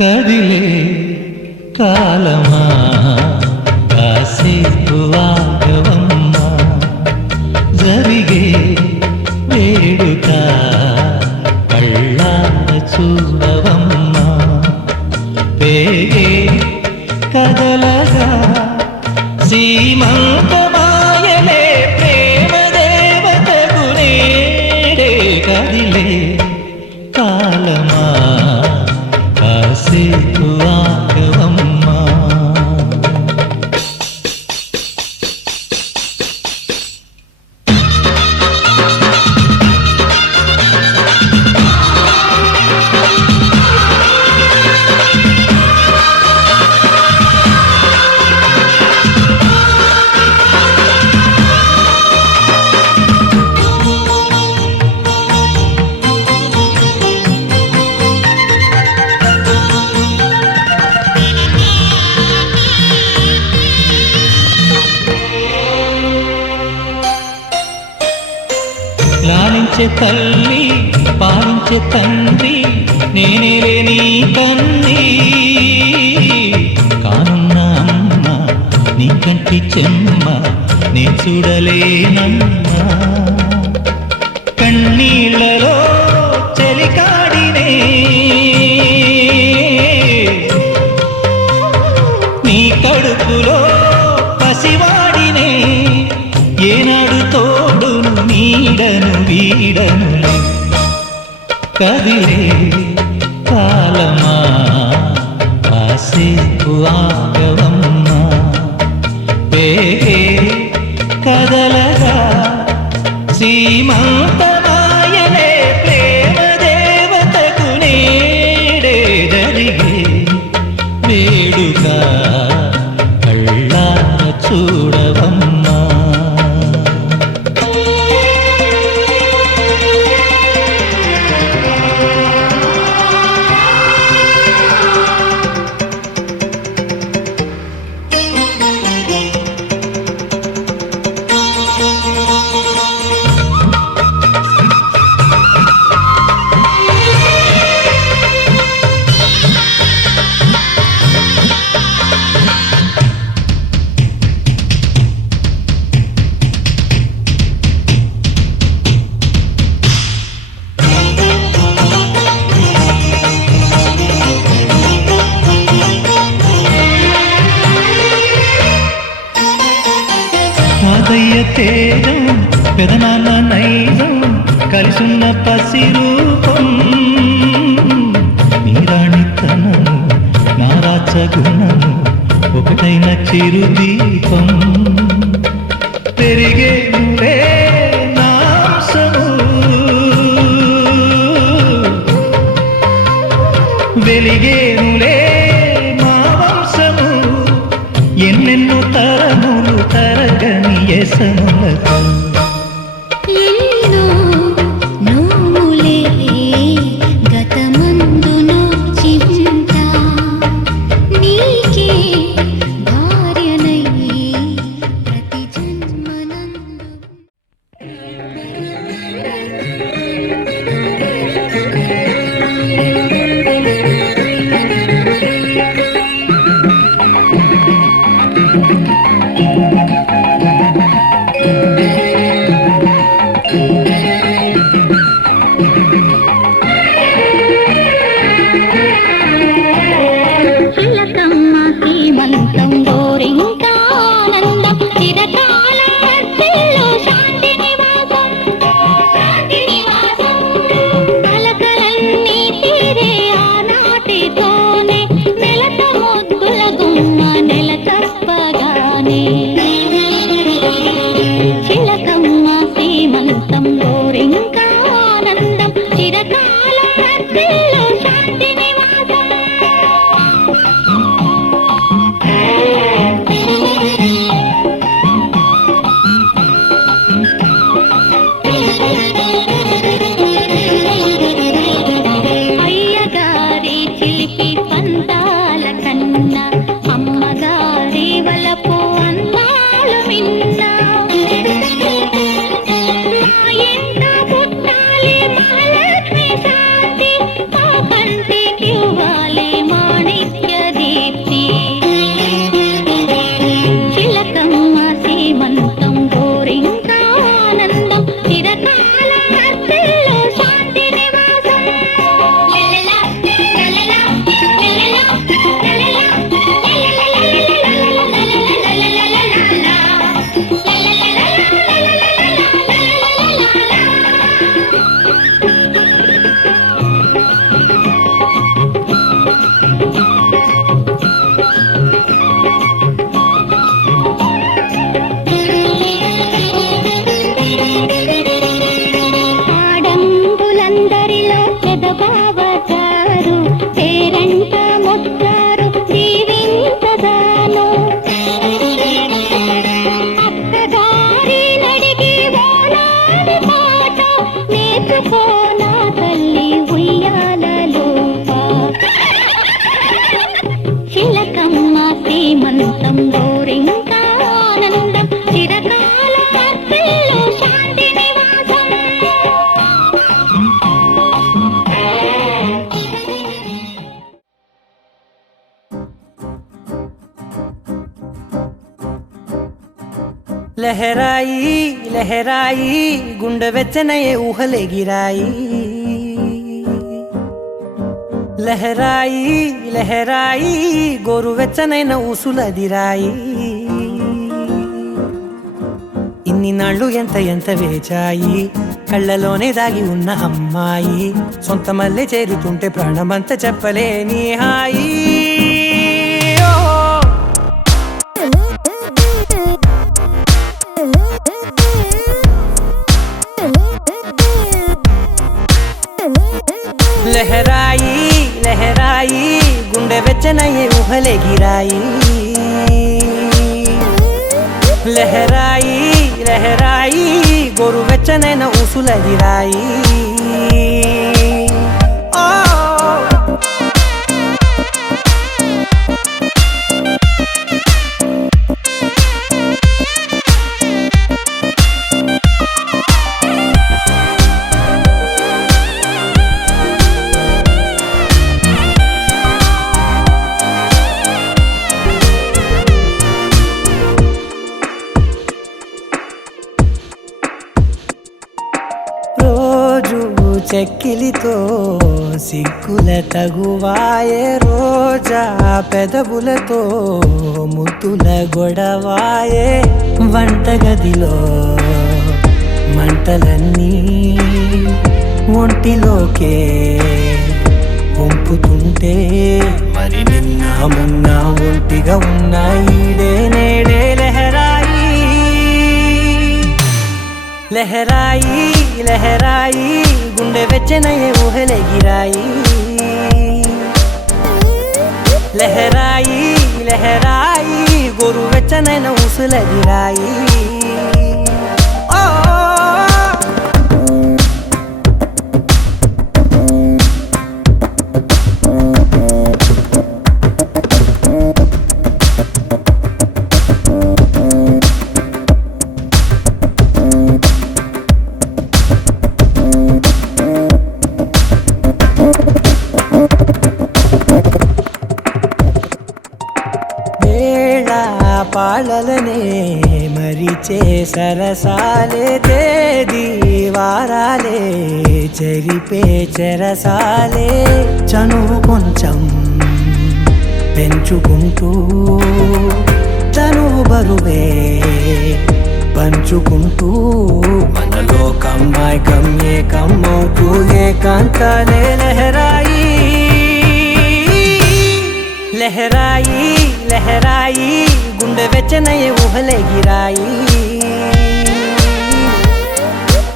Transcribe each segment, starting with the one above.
కదిలే కాలమా కాసేపు ఆగవమ్మా, జరిగే వేడుక కళ్ళార చూడవమ్మా, పేగే కదలగా సీమంతమాయలే ప్రేమ దేవతకు నేడే. కదిలే కాలమా కాసేపు ఆగవమ్మా. లాలించే తల్లి పాలించే తండ్రి నేనే నీ కన్ని, కానున్న అమ్మ నీ కంటి చెమ్మ నే చూడలేనమ్మా. కన్నీళ్లలో చెలికాడినే నీ కడుపులో పసివాడినే, ఏనాడు తోడును నీడను వీడనులే. కదిలే కాలమా కాసేపు ఆగవమ్మా, పేగే కదలగా సీమంతమాయలే ప్రేమ దేవతకు నేడే. జరిగే వేడుక కళ్ళార చూడవమ్మా. తాతయ్య తేజం పెదనాన్న నైజం కలిసున్న పసిరూపం, నీరాణితనము నారాచ గుణము ఒకటైన చిరుదీపం. పెరిగే నాంసము వెలిగేనులే మా వంశము, ఎన్నెన్నో తరములు తరగని యసములతో. ఎన్నో నోములే గతమందున చింత, నీకే భార్యనై ప్రతి జన్మనందు. ఎత్తుకో నా తల్లి ఉయ్యాలలోప చిలకమ్మ శ్రీమంతం గోరింకా ఆనందం చిరకాల అర్థంలో శాంతి నివాసం లహరాయి లహరాయి గుండె వెచ్చనయే ఊహలెగిరాయి లహరాయి లహరాయి గోరు వెచ్చనైన ఊసులదిరాయి ఇన్ని నాళ్ళు ఎంత ఎంత వేచాయి కళ్ళలోనే దాగి ఉన్న అమ్మాయి సొంత మల్లె చేరుతుంటే ప్రాణమంతా చెప్పలేని హాయి లహరాయి లహరాయి గుండె వెచ్చనయ్యే ఊహలెగిరాయి లహరాయి లహరాయి గోరు వెచ్చనైన ఊసులదిరాయి చెక్కిలితో సిగ్గుల తగువాయే రోజా పెదవులతో ముద్దుల గొడవాయే వంటగదిలో మంటలన్నీ ఒంటిలోకే వంపుతుంటే మరి నిన్న మొన్న ఒంటిగా ఉన్నాయి నేడే లహరాయి లహరాయి లహరాయి గుండె వెచ్చనయ్యే ఊహలెగిరాయి లహరాయి లహరాయి గోరు వెచ్చనైన ఊసులదిరాయి పాలలనే మరిచే సరసాలే తేదీ వారాలే చెరిపే చెరసాలే చనువు కొంచెం పెంచుకుంటూ చనువు బరువే పంచుకుంటూ మనలో కమ్మాయి కమ్మే కమ్మవుతూ ఏకాంతాలే లహరాయి లహరాయి లహరాయి గుండె వెచ్చనయ్యే ఊహలెగిరాయి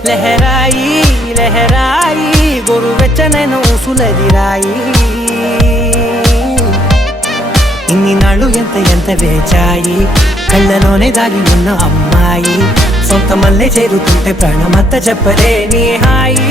లహరాయి లహరాయి గోరు వెచ్చనైన ఊసులదిరాయి ఇన్ని నాళ్ళు ఎంత ఎంత వేచాయి కళ్ళలోనే దాగి ఉన్న అమ్మాయి సొంత మల్లె చేరుతుంటే ప్రాణమంతా చెప్పలేని హాయి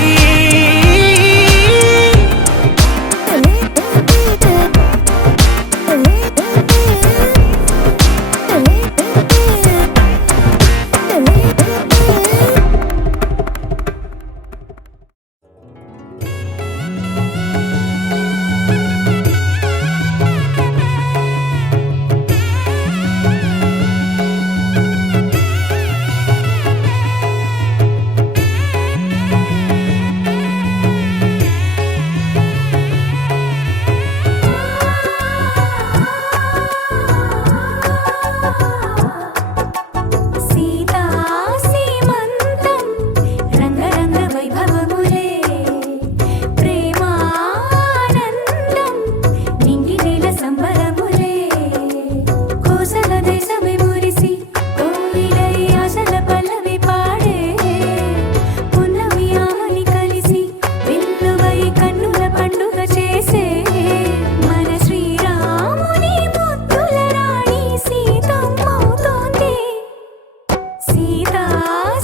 సీతా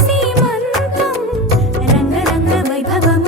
సీమంతం రంగ రంగ వైభవం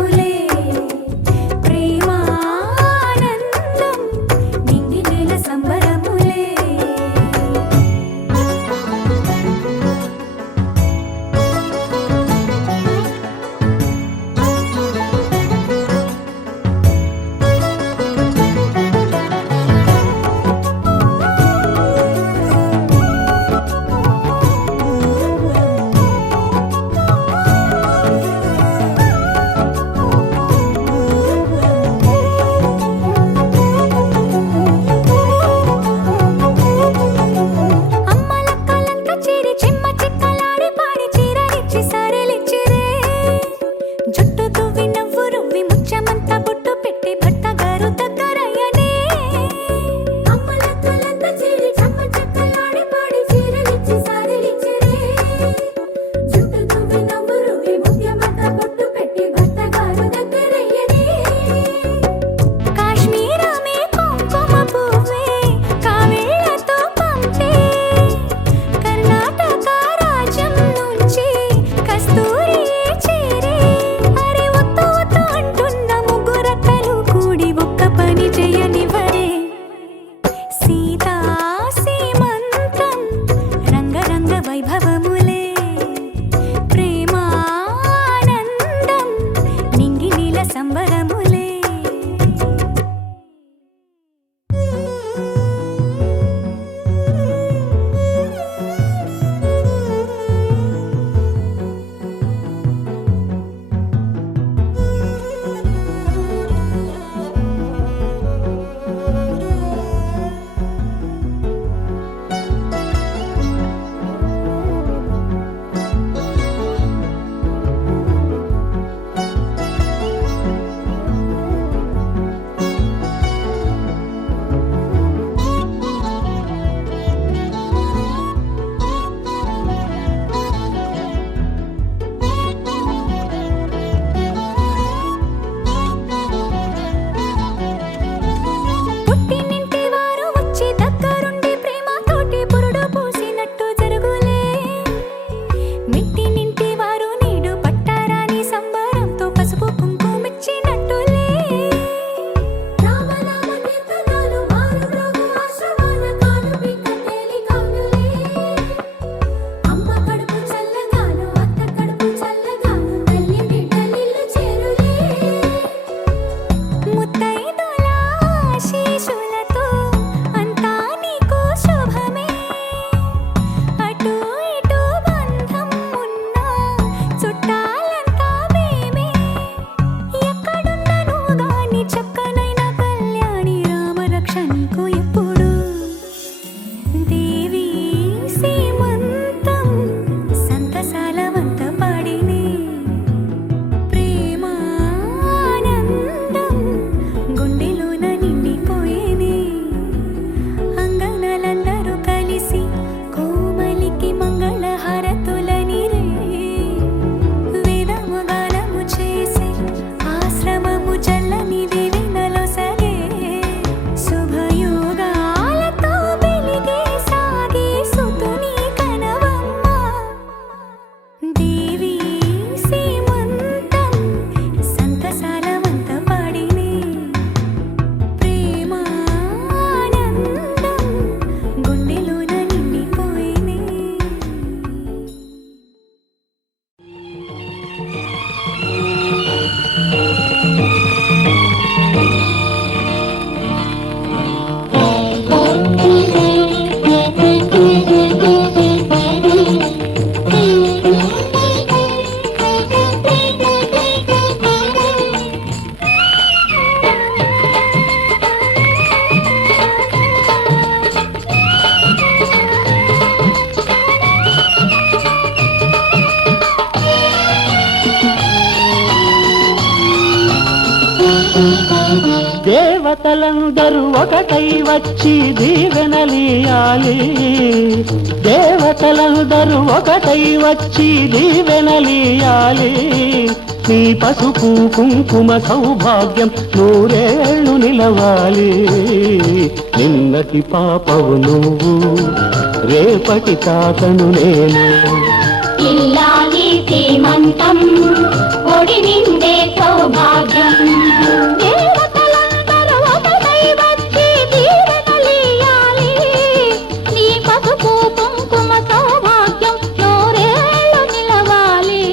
దేవతలందరూ ఒకటై వచ్చి దీవెనలియాలి, దేవతలందరూ ఒకటై వచ్చి దీవెనలియాలి. నీ పసుపు కుంకుమ సౌభాగ్యం నూరేళ్ళు నిలవాలి. నిన్నటి పాపవు నువ్వు, రేపటి తాతను నేను. ఇల్లాలి శ్రీమంతం ఒడి నిండే సౌభాగ్యం. దేవతలందరూ ఒకటై వచ్చి దీవెనలియాలి. నీ పసుపు కుంకుమ సౌభాగ్యం నూరేళ్ళు నిలవాలి.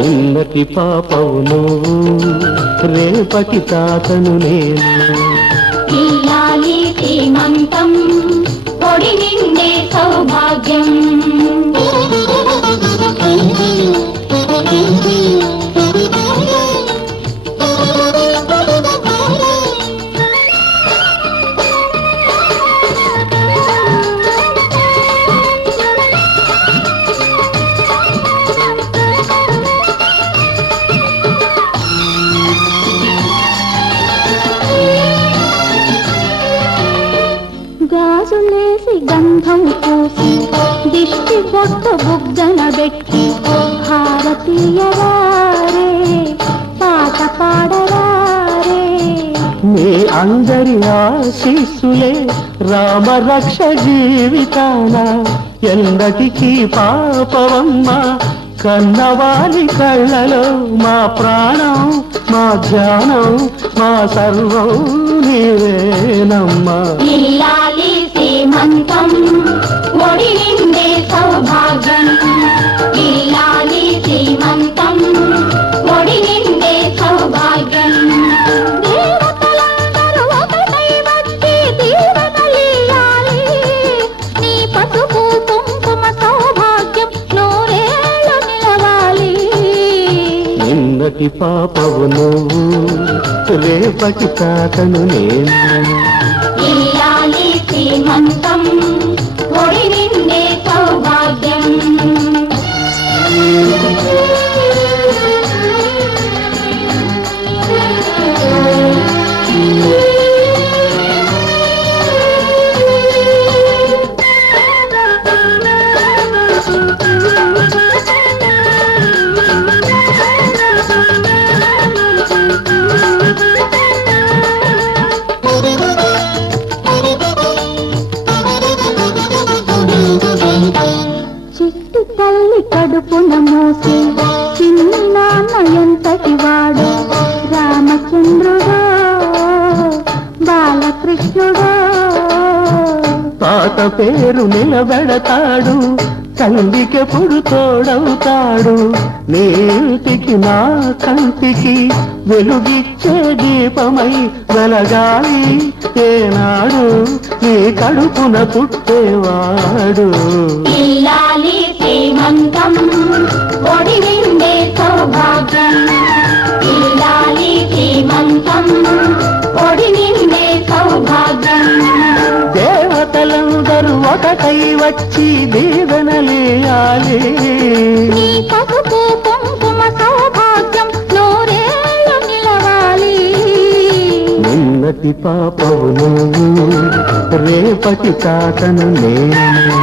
నిన్నటి పాపవు నువ్వు, రేపటి తాతను నేను. ఇల్లాలి శ్రీమంతం ఒడి నిండే సౌభాగ్యం. గాజులేసి గంధం పూసి దిష్టి బొట్టు బుగ్గన పెట్టి భారతీయవారే పాట పాడవారే. మీ అందరి ఆశీస్సులే రామరక్ష జీవితాన ఎందటికీ పాపవమ్మ. కన్నవారి కళ్ళలో మా ప్రాణం, మా ధ్యానం, మా సర్వం నీవేనమ్మా. ఇల్లాలి శ్రీమంతం ఒడి నిండే సౌభాగ్యం. ఇల్లాలి శ్రీమంతం ఒడి నిండే సౌభాగ్యం. దేవతలందరూ ఒకటై వచ్చి దీవెనలియాలి. నీ పసుపు కుంకుమ సౌభాగ్యం నూరేళ్ళు నిలవాలి. నిన్నటి పాపవు నువ్వు, రేపటి తాతను నేను. ఇల్లాలి శ్రీమంతం ఒడి నిండే సౌభాగ్యం. చిట్టి తల్లి కడుపున మోసి చిన్ని నాన్న ఎంతటి వాడు. రామచంద్రుడో బాలకృష్ణుడో తాత పేరు నిలబెడతాడు, తల్లికెప్పుడు తోడవుతాడు. నీ ఇంటికి నా కంటికి వెలుగిచ్చే దీపమై వెలగాలి ఏనాడు నీ కడుపున పుట్టేవాడు. ఇల్లాలి శ్రీమంతం ఒడి నిండే సౌభాగ్యం. ఇల్లాలి శ్రీమంతం ఒడి నిండే సౌభాగ్యం. దేవతలందరూ ఒకటై వచ్చి దీవెనలియాలి. నీ పసుపు కుంకుమ సౌభాగ్యం నూరేళ్ళు నిలవాలి. నిన్నటి పాపవు నువ్వు, రేపటి తాతను నేను.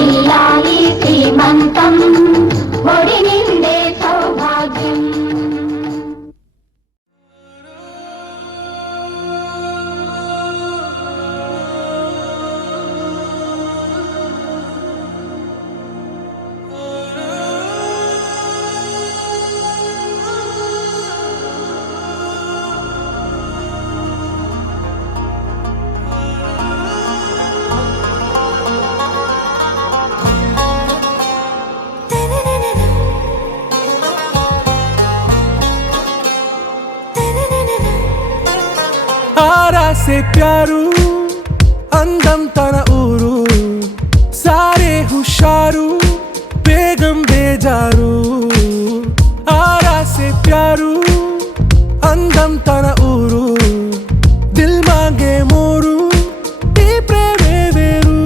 ఇల్లాలి శ్రీమంతం ఒడి నిండే సౌభాగ్యం. से प्यारू అందం తన ఊరు సారే హుషారు బేగం బేజారు ఆరా से प्यारू అందం తన ఊరు దిల్ మాంగే మోరు ఈ ప్రేమే వేరు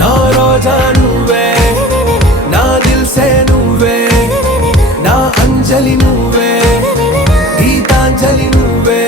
నా రోజా నువ్వే నా దిల్ సే నువ్వే నా అంజలి నువ్వే గీతాంజలి నువ్వే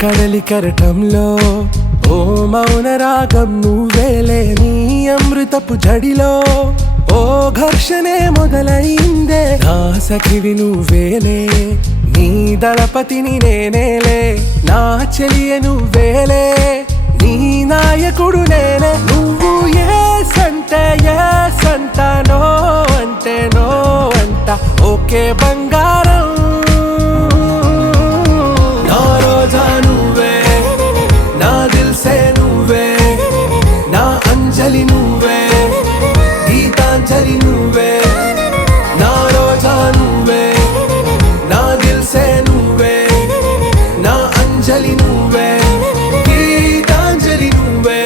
కడలి కరటంలో ఓ మౌన రాగం నువ్వేలే నీ అమృతపు జడిలో ఓ ఘర్షణే మొదలైందే నా సఖివి నువ్వేలే నీ దళపతిని నేనేలే నా చెలియ నువ్వేలే నీ నాయకుడు నేనే నువ్వు ఏ సంట నో అంటే నో అంట ఓకే బంగారం నా రోజా నువ్వే నా దిల్సే నువ్వే నా అంజలి నువ్వే గీతాంజలి నువ్వే నా రోజా నువ్వే నా దిల్సే నువ్వే నా అంజలి నువ్వే గీతాంజలి నువ్వే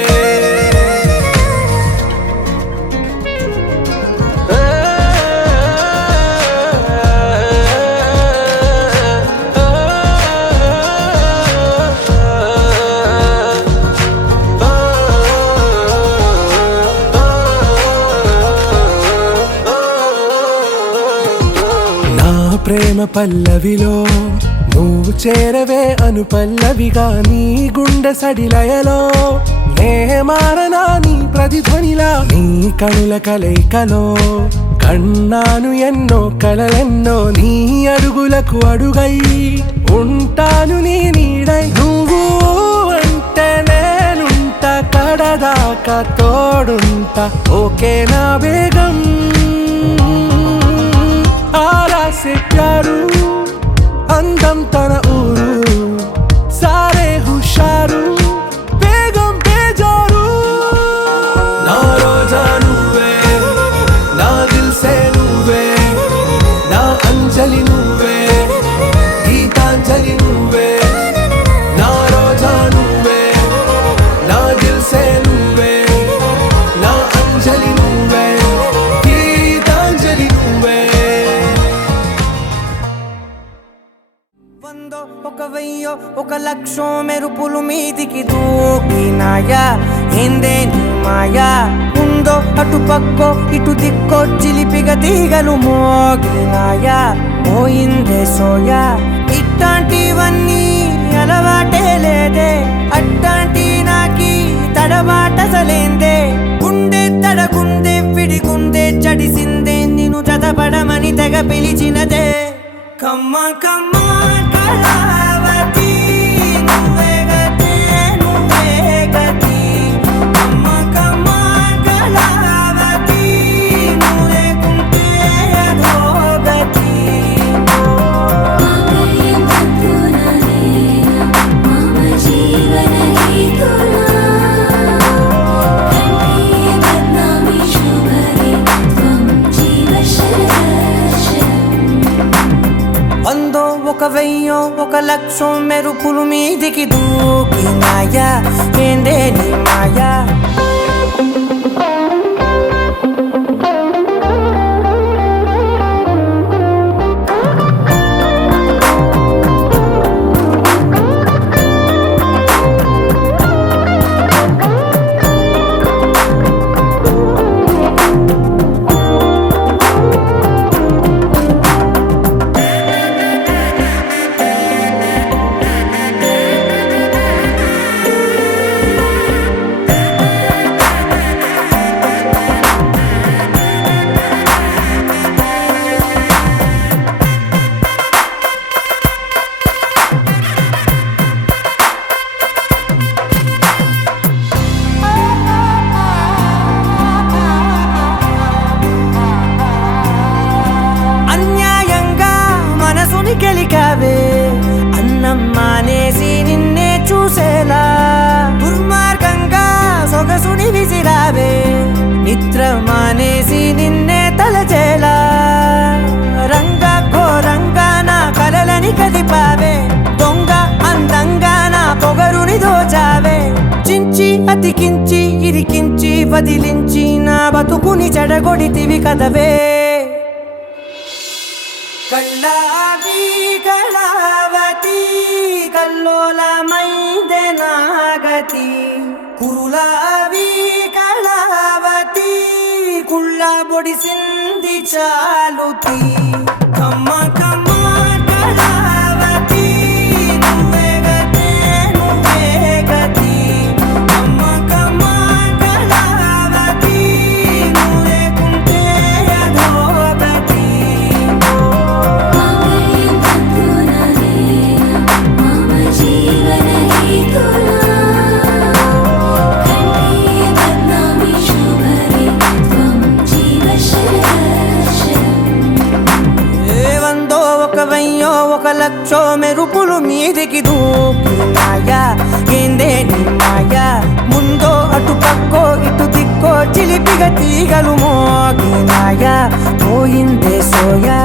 నా ప్రేమ పల్లవిలో నువ్వు చేరవే అను పల్లవిగా నీ గుండె సడిలయలో నే మారనా నీ ప్రతిధ్వనిలా నీ కనుల కలయికలో కన్నాను ఎన్నో కలలెన్నో నీ అడుగులకు అడుగై ఉంటాను నీ నీడై నువ్వు అంటే నేనుంట కడదాకా తోడుంటా ఓకే నా బేగం आरा से प्यारू అందం తన ఊరు సారే హుషారు బేగం బేజారు నా రోజా నువ్వే నా దిల్సే నువ్వే నా అంజలి నువ్వే గీతాంజలి నువ్వే నా రోజా నువ్వే నా దిల్సే నువ్వే నా అంజలి నువ్వే గీతాంజలి నువ్వే వందో ఒక వెయ్యో ఒక లక్షో మెరుపులు మీదికి దూకినాయా ఏందే నీ మాయా ఉందో అటు పక్కో ఇటు దిక్కో చిలిపిగా తీగలు మోగినాయా పోయిందే సోయా ఇట్లాంటివన్నీ అలవాటే లేదే అట్లాంటి నాకి తడబాటసలేందే గుండె తడగుందే విడిగుందే చడిసిందే నిన్ను చదపడమని తెగ పిలిచినదే కమ్మ కమ్మ కళావతి నువ్వే గతి నువ్వే గతి కమ్మ కమ్మ కళావతి నువ్వు లేకుంటే అదో గతి వందో ఒక వెయ్యో ఒక లక్షో మెరుపులు మీదికి దూకినాయా ఏందే నీ మాయా గెలికావే అన్నం మానేసి నిన్నే చూసేలా దుర్మార్గంగా సొగసుని విసిరావే నిద్ర మానేసి నిన్నే తలచేలా రంగ ఘోరంగా నా కలలని కదిపావే దొంగ అందంగా నా పొగరుని దోచావే చించి అతికించి ఇరికించి వదిలించి నా బతుకుని చెడగొడితివి కదవే కళ్ళావి కళావతి కల్లోలమైందే నాగతి కురులావి కళావతి కుళ్ళ బొడిసింది చాలుతి కమ్మ కమ్మ కళావతి నువ్వే గతే ఒక లక్షో మెరుపులు మీదికి దూకినాయా ఏందే నీ మాయా ముందో అటు పక్కో ఇటు దిక్కో చిలిపిగా తీగలు మోగినాయా పోయిందే సోయా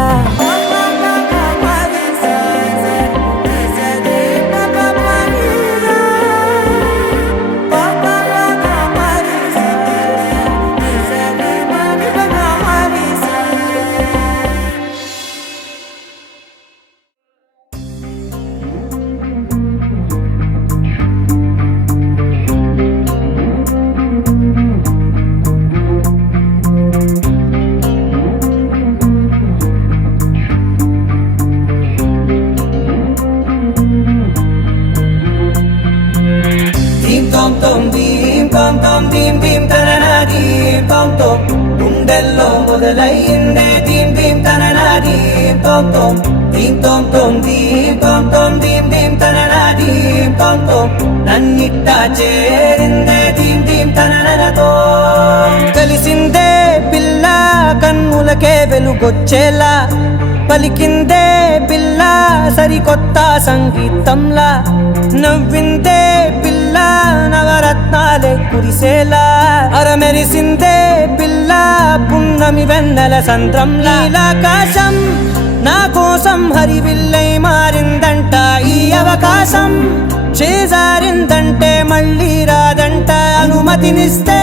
గుండెల్లో మొదలయ్యిందే దీం దీం తననా దీం తోం తోం దీం తోం తోం దీం తోం తోం దీం దీం తననా దీం తోం తోం నన్నిట్టా చేరిందే దీం దీం తననతో కలిసిందే పిల్ల కన్నులకే వెలుగొచ్చేలా పలికిందే పిల్ల సరికొత్త సంగీతంలా నవ్విందే పిల్ల నవరత్నాలే కురిసేలా అరమెరిసిందే పిల్ల పున్నమి వెన్నెల సంద్రంలా ఆకాశం నా కోసం హరివిల్లై మారిందంట ఈ అవకాశం చేజారిందంటే మళ్ళీ రాదంట అనుమతినిస్తే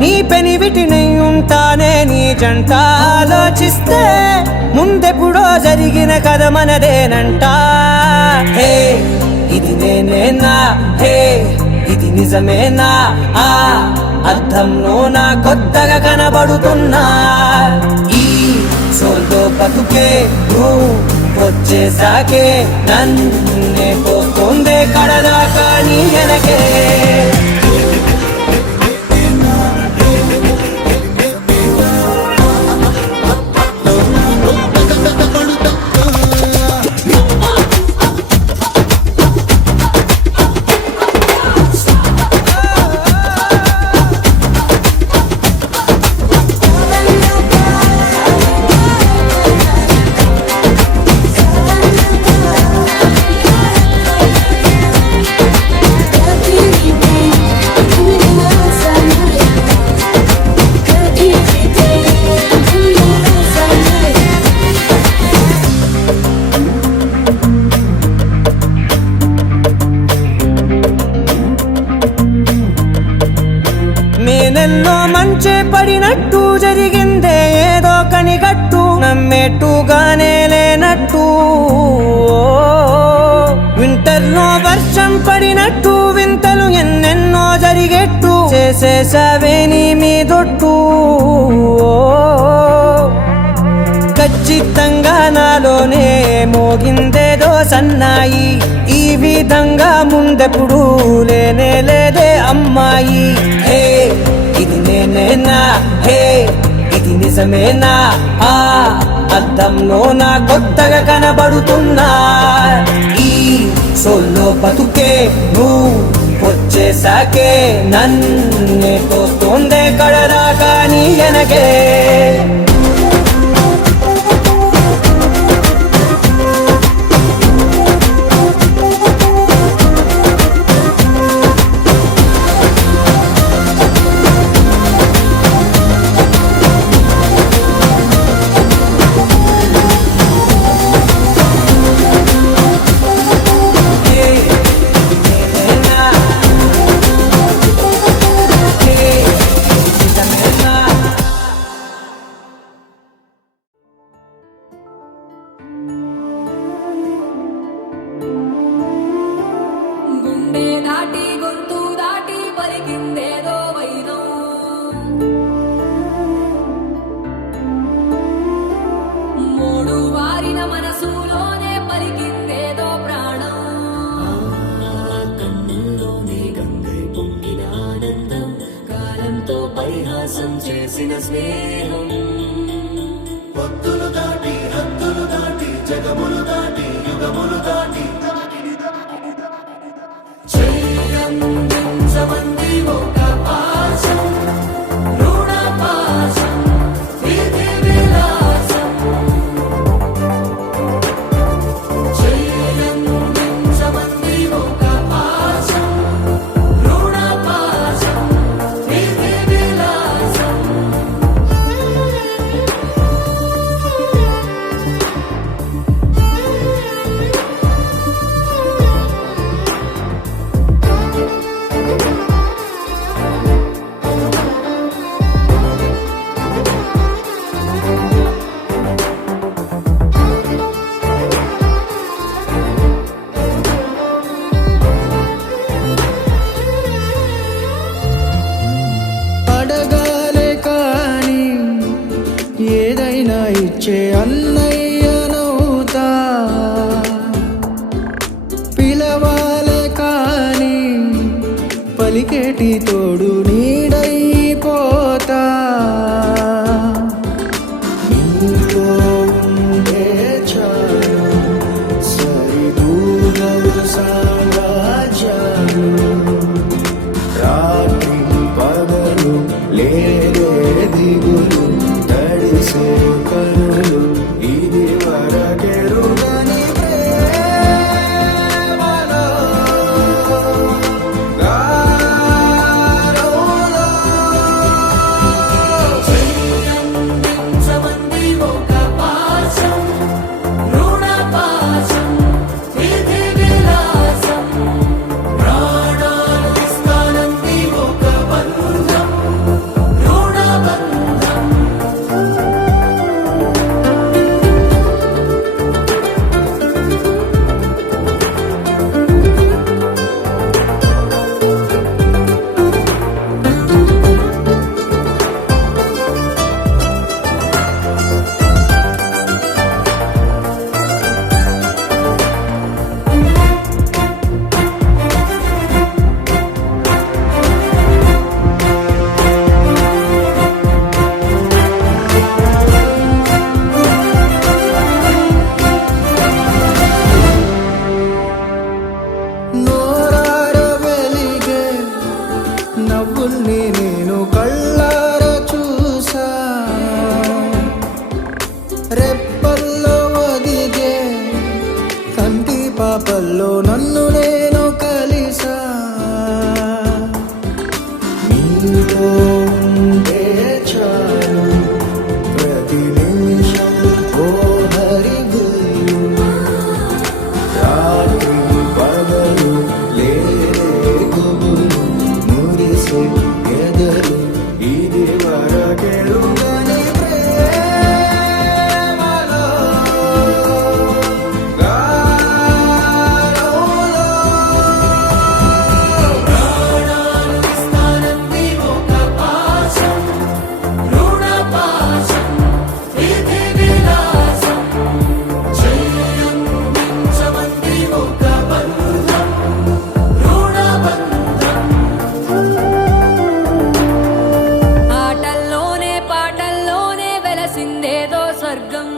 నీ పెనివిటినై ఉంటానే నీ జంట ఆలోచిస్తే ముందెప్పుడో జరిగిన కథ మనదేనంట హే ఇది నేనేనా హే ఇది నిజమేనా ఆ అర్థంలో నా కొత్తగా కనబడుతున్నా ఈ సోల్తో బతుకే నువ్వు వచ్చేసాకే నన్నే పోతుందే కడదాకా నీ వెనకే మేనెల్లో మంచే పడినట్టు జరిగిందే ఏదో కనిగట్టు నమ్మేట్టుగానే లేనట్టు వింటర్లో వర్షం పడినట్టు వింతలు ఎన్నెన్నో జరిగేట్టు చేసేసావే నీ మీదొట్టు ఖచ్చితంగా నాలోనే మోగిందేదో సన్నాయి ఈ విధంగా ముందెప్పుడు లేనే లేదే అమ్మాయి హే ఇది నేనేనా హే ఇది నిజమేనా ఆ అద్దంలో నా కొత్తగా కనబడుతున్నా ఈ సోల్లో బతుకే నువ్వు వచ్చేసాకే నన్నే తోస్తోందే కడదాకా నీ వెనకే పరిహాసం చేసిన స్నేహం భక్తులు దాటి హద్దులు దాటి జగములు దాటి యుగములు దాటి చెయ్యందించమంది ఒక పాశం రుణ పాశం విధి విలాసం పలికేటి తోడు నీడైపోతా నీతో ఉండే చాలు సరిదూగలు సామ్రాజ్యాలు రాత్రి పగలు లేదే దిగులు తడిసే కనులు ఇది వరకెరుగని ప్రేమలో గారోలో చెయ్యందించమంది ఒక పాశం రుణ పాశం విధి విలాసం ప్రాణాలు ఇస్తానంది ఒక బంధం రుణ బంధం నోరార వెలిగే నవ్వుల్ని నేను కళ్ళార చూసా రెప్పల్లో ఒదిగే కంటి పాపల్లో నన్ను నేను కలిసా నీతో ఉండే చాలు ప్రతి నిమిషం ఓ హరిగులు రాత్రి పగలు లేరే గుబులు మురిసే ఎదలు ఇది వరకెరుగని ప్రేమలో గారోలో ప్రాణాలు ఇస్తానంది ఒక పాశం రుణ పాశం విధి విలాసం చెయ్యందించమంది ఒక బంధం రుణ బంధం ఆటల్లోనే పాటల్లోనే వెలసిందేదో స్వర్గం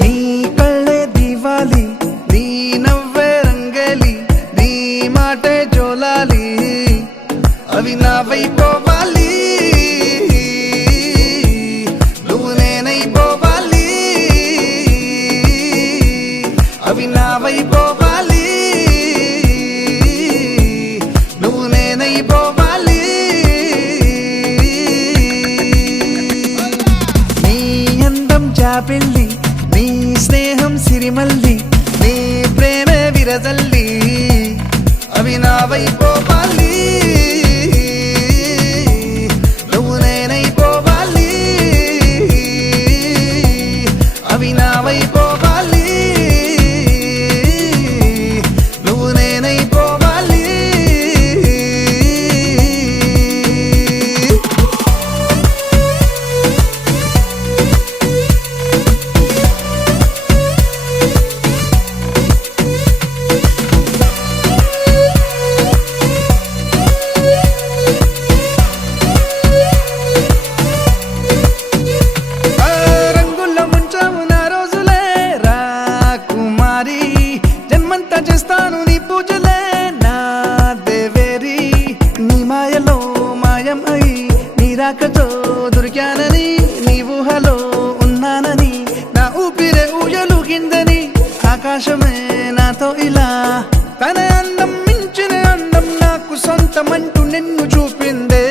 నీ కళ్ళే దివాలి నీ నవ్వే రంగేలి నీ మాటే జోలాలి అవి నావైపోవాలి నువ్వు నేనైపోవాలి అవి నావైపోవాలి నువ్వు నేనైపోవాలి నీ అందం జాబిల్లి నీ స్నేహం సిరిమల్లి నీ ప్రేమే విరజల్లి అవి నావైపోవాలి నువ్వు నేనైపోవాలి అవి నావైపోవాలి నువ్వు నేనైపోవాలి ఆ రంగుల్లో ముంచావు నా రోజులే రా కుమారి జన్మంతా చేస్తాను నీ పూజలే నా దేవేరి నీ మాయలో మాయం అయి నీ రాకతో దొరికానని నీ ఊహలో ఉన్నానని నా ఊపిరే ఊయలుగిందని ఆకాశమే నాతో ఇలా తన అందం మించిన అందం నాకు సొంతమంటూ నిన్ను చూపిందే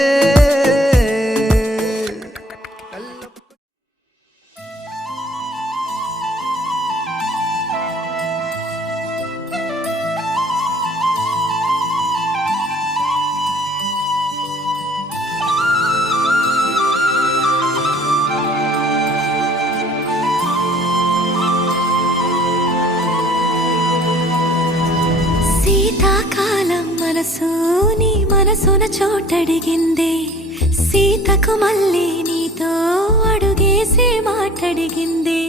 శీతాకాలం మనసు నీ మనసున చోటడిగిందే సీతకు మళ్ళీ నీతో అడుగేసి మాటడిగిందే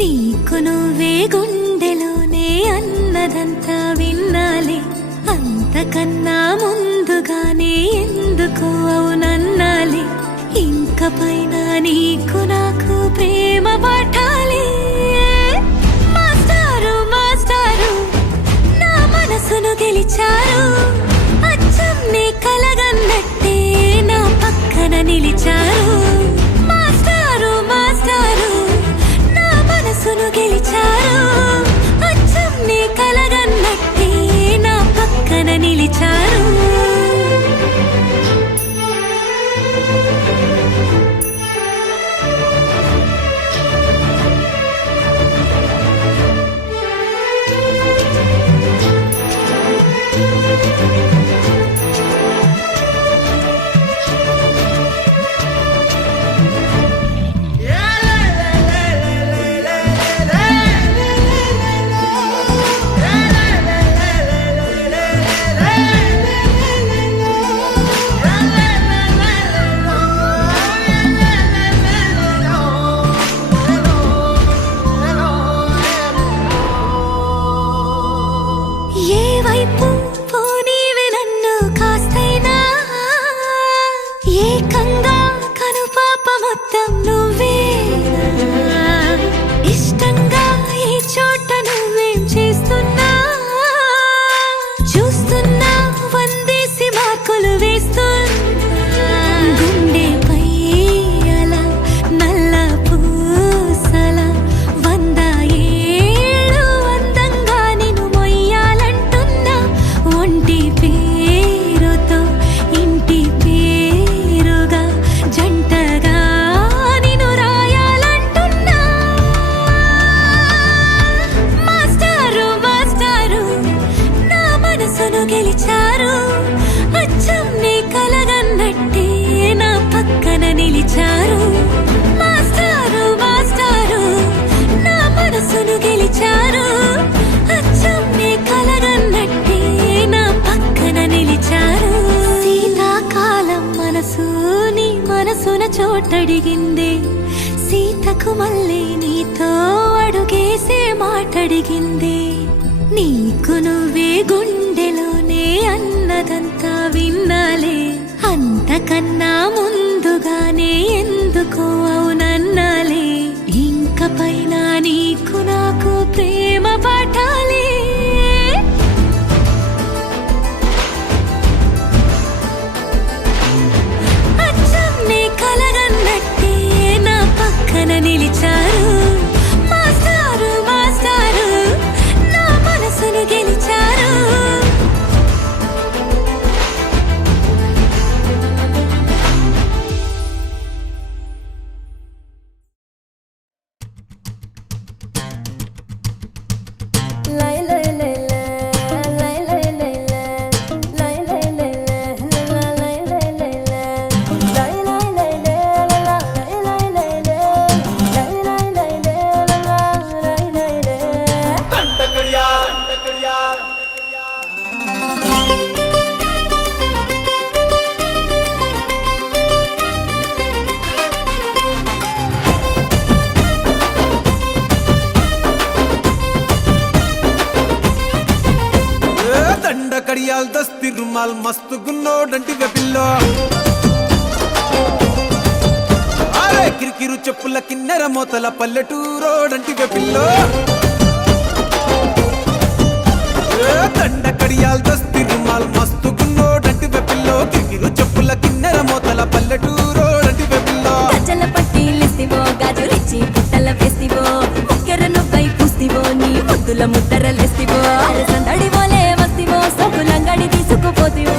నీకు నువ్వే గుండెలోనే అన్నదంతా విన్నాలే అంతకన్నా ముందుగానే ఎందుకు అవునన్నాలే ఇంక పైన నీకు నాకు ప్రేమ పాఠాలే మాస్టారు మాస్టారు నా మనసును గెలిచారు అచ్చం నీ కలగన్నట్టే నా పక్కన నిలిచారు మాస్టారు మాస్టారు నా మనసును గెలిచారు అచ్చం నీ కలగన్నట్టే నా పక్కన నిలిచారు ఏకంగా కనుపాప మొత్తం నువ్వేనా ఇష్టంగా ఈ చోట నువ్వేం చేస్తున్నా చూస్తున్నా వందేసి మార్కులు వేస్తున్నా గుండెపై అలా నల్ల పూసల 100 ఏళ్ళు అందంగా నిన్ను మొయ్యాలంటున్నా ఒంటి పేరుతో ఇంటి పేరుగా జంటగా నిన్ను రాయాలంటున్నా మాస్టారు మాస్టారు నా మనసును గెలిచారు అచ్చం నీ కలగన్నట్టే నా పక్కన నిలిచారు మాస్టారు మాస్టారు నా మనసును గెలిచారు అచ్చం నీ కలగన్నట్టే నా పక్కన నిలిచారు శీతాకాలం మనసు నీ మనసున చోటడిగిందే సీతకు మళ్ళీ నీతో అడుగేసే మాటడిగిందే నీకు నువ్వే గుండెలోనే అన్నదంతా విన్నాలే అంతకన్నా ముందుగానే ఎందుకో అవునన్నాలే ఇంక పైన నీకు నాకు ప్రేమ పాఠాలే అచ్చం నీ కలగన్నట్టే నా పక్కన నిలిచారు మాస్టారు మాస్టారు నా మనసును గెలిచారు దండ కడియాల్ దస్తి రుమాల్ మస్తు గున్నోడంటి వెపిల్లో అరే కిరికిరు చెప్పుల కిన్నెర మోతల పల్లెటూరోడంటి వెపిల్లో దండ కడియాల్ దస్తి రుమాల్ మస్తు గున్నోడంటి వెపిల్లో కిరికిరు చెప్పుల కిన్నెర మోతల పల్లెటూరోడంటి వెపిల్లో గజల పట్టీలిస్తివో గాజులిచ్చి పుట్టల వేస్తివో ముక్కెర నువ్వై పూస్తివో నీ ముద్దుల ముద్దరలేస్తివో సందడి పోలే వస్తివో సొగులంగడి తీసుకుపోతివో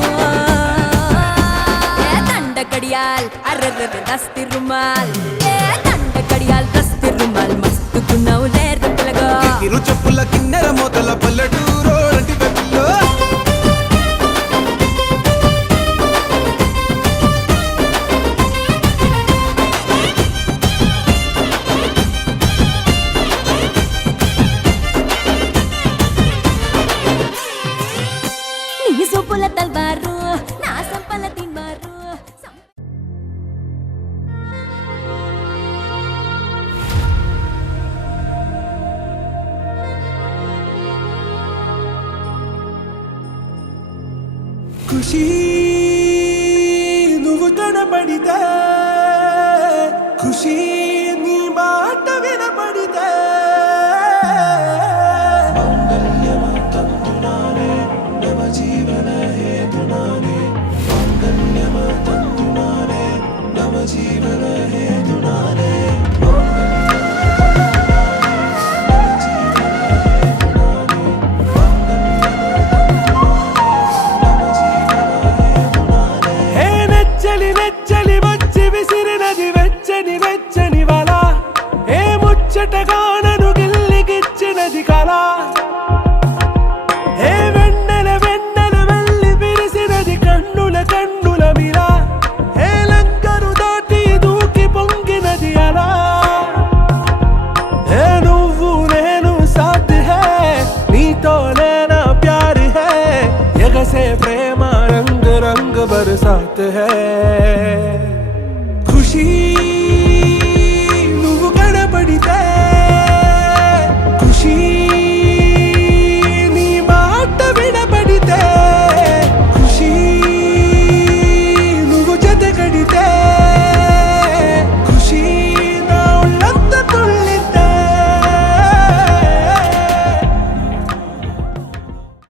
దండ కడియాల్ అర్ర దస్తి రుమాల్ దండ కడియాల్ దస్తి రుమాల్ మస్తు గున్నావు లేరు పిల్లగో చూపుల తల్వారు నా సంపల తిన్మారు ఖుషి నువ్వు కనబడితే ఖుషి నీ మాట వినబడితే నెచ్చలి వచ్చి విసిరినది వెచ్చని వెచ్చని వల ఏ ముచ్చటగానను గిల్లిగిచ్చినది కళ ఏ వెన్నెల వెళ్ళి విరిసినది కన్నుల మిలా ఏ లంకరు దాటి దూకి పొంగినది అలా ఏ నువ్వు నేను సాథ్ హే నీతోనే నా ప్యార్ హే ఎగసే ప్రేమ రంగ్ రంగ్ బరసాత్ హై ఖుషి